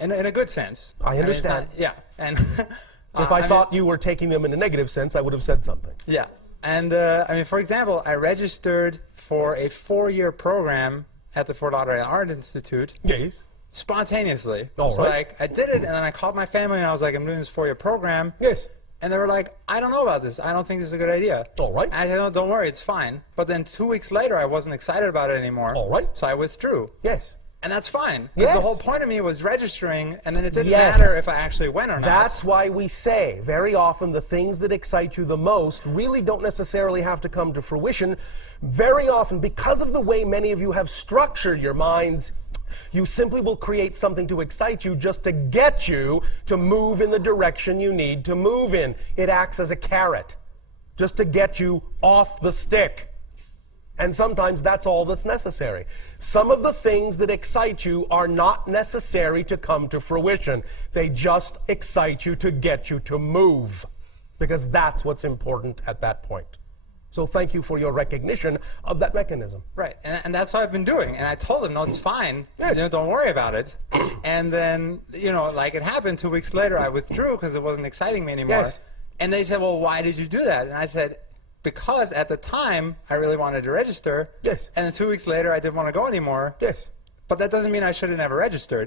In a good sense. I understand. Yeah. And If I thought you were taking them in a negative sense, I would have said something. Yeah. And I mean, for example, I registered for a 4-year program at the Fort Lauderdale Art Institute. Yes. Spontaneously. All so, right. like, I did it, and then I called my family, and I was like, I'm doing this 4-year program. Yes. And they were like, I don't know about this. I don't think this is a good idea. All right. I said, no, don't worry, it's fine. But then 2 weeks later, I wasn't excited about it anymore. All right. So I withdrew. Yes. And that's fine. Because Yes. the whole point of me was registering, and then it didn't Yes. matter if I actually went or not. That's why we say very often the things that excite you the most really don't necessarily have to come to fruition. Very often, because of the way many of you have structured your minds, you simply will create something to excite you just to get you to move in the direction you need to move in. It acts as a carrot, just to get you off the stick. And sometimes that's all that's necessary. Some of the things that excite you are not necessary to come to fruition. They just excite you to get you to move, because that's what's important at that point. So thank you for your recognition of that mechanism. Right, and that's what I've been doing. And I told them, no, it's fine. Yes. You know, don't worry about it. And then, you know, like it happened 2 weeks later, I withdrew because it wasn't exciting me anymore. Yes. And they said, well, why did you do that? And I said, because at the time, I really wanted to register. Yes. And then 2 weeks later, I didn't want to go anymore. Yes. But that doesn't mean I should have never registered.